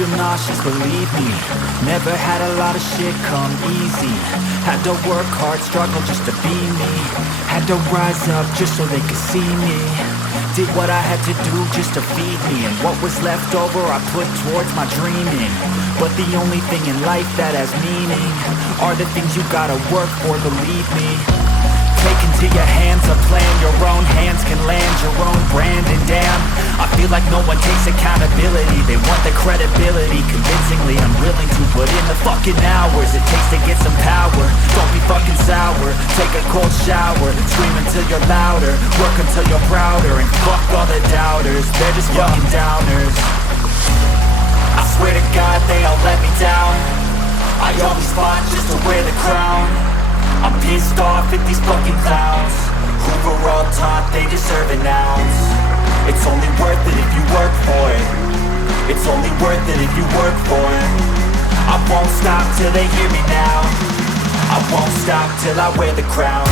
feel nauseous, believe me. Never had a lot of shit come easy. Had to work hard, struggle just to be me. Had to rise up just so they could see me. Did what I had to do just to feed me, and what was left over I put towards my dreaming. But the only thing in life that has meaning are the things you gotta work for, believe me. Take into your hands a plan, your own hands can land your own brand. And damn, I feel like no one takes accountability. They want the credibility, convincingly I'm willing to put in the fucking hours it takes to get some power. Don't be fucking sour, take a cold shower. Scream until you're louder, work until you're prouder. And fuck all the doubters, they're just fucking downers. I swear to God they all let me down. I always fought just to wear the crown. I'm pissed off at these fucking clowns who were all taught they deserve an ounce. It's only worth it if you work for it. It's only worth it if you work for it. I won't stop till they hear me now. I won't stop till I wear the crown.